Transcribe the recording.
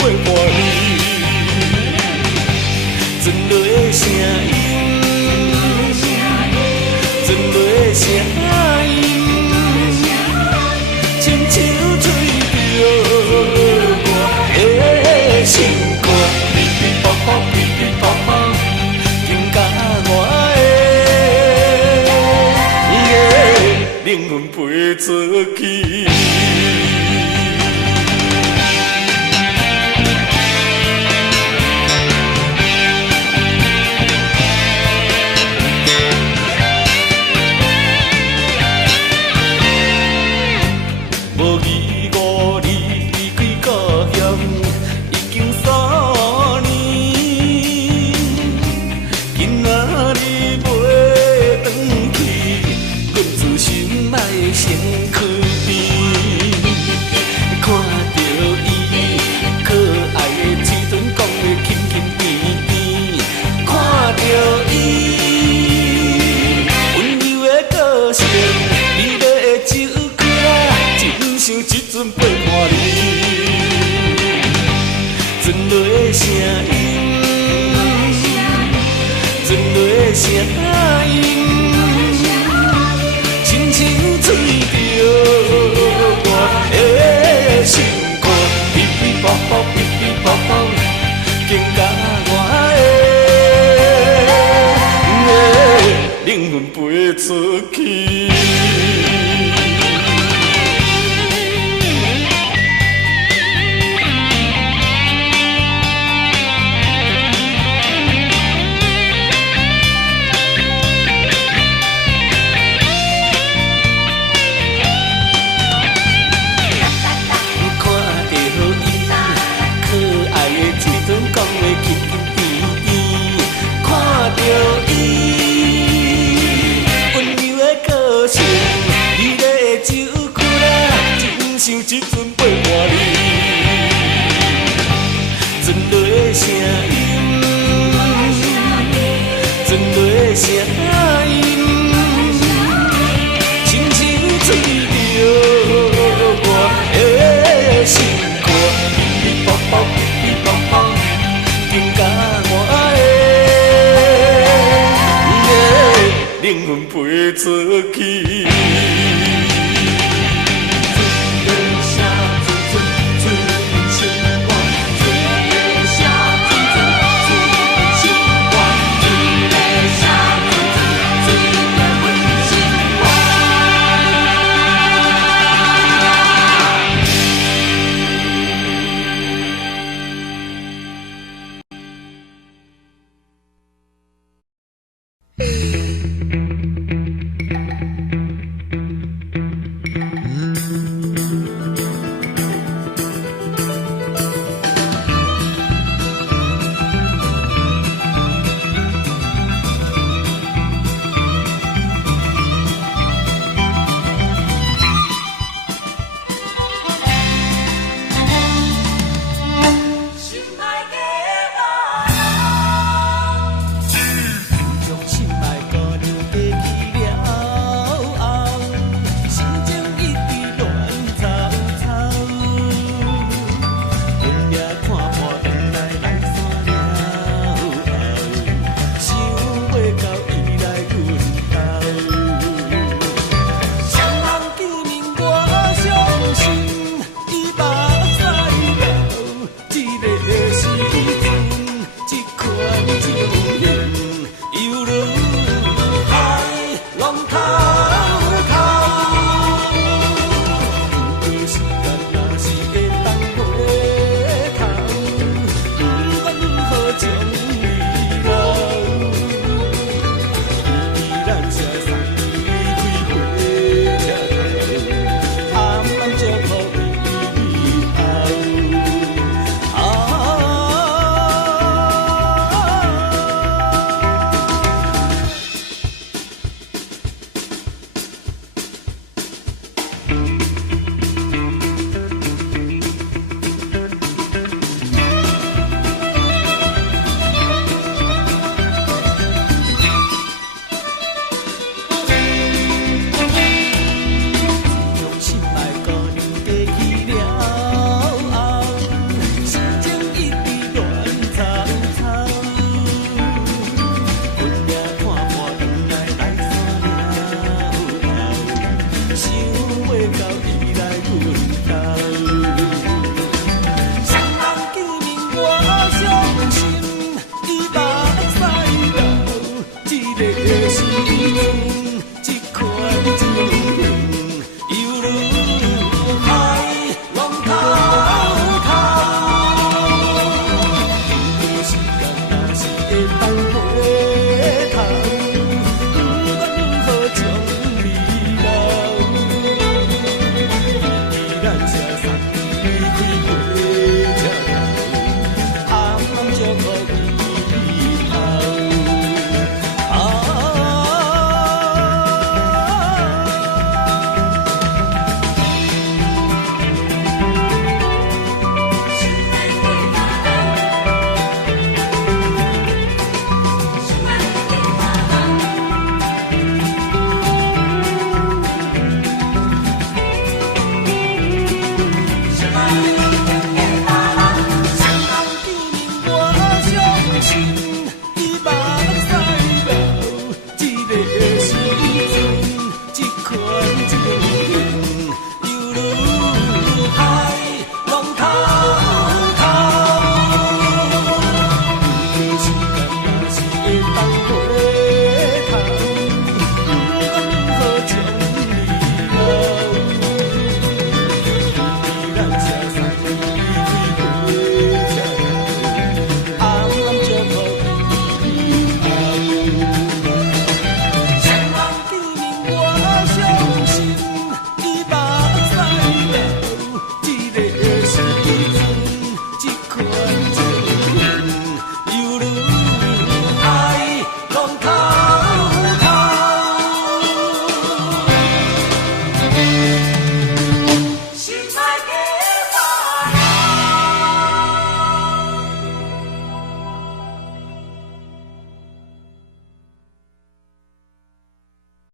陪伴你，存落的声音，存落的声音，亲像吹着我的心肝，噼噼啪啪，噼噼啪啪，紧甲我的灵魂飞出去。无义无理离开故乡，已经3年。今仔日袂转去，阮自心爱身躯边。看着伊可爱的嘴唇，讲的轻轻甜甜。看着伊温柔的个性，美丽的酒骨啊，真像一阵陪伴你。存落的声音，存落的声音，亲像吹着我的心肝，噼噼啪啪，噼噼啪啪，紧甲我的灵魂飞出去。讲话轻轻甜甜，看着伊温柔的个性，美丽的酒骨啊，真像一阵陪伴你。存落的声音，存落的声音，亲像吹着我的心肝，噼噼啪啪，噼噼啪啪。紧甲我的灵魂飞出去。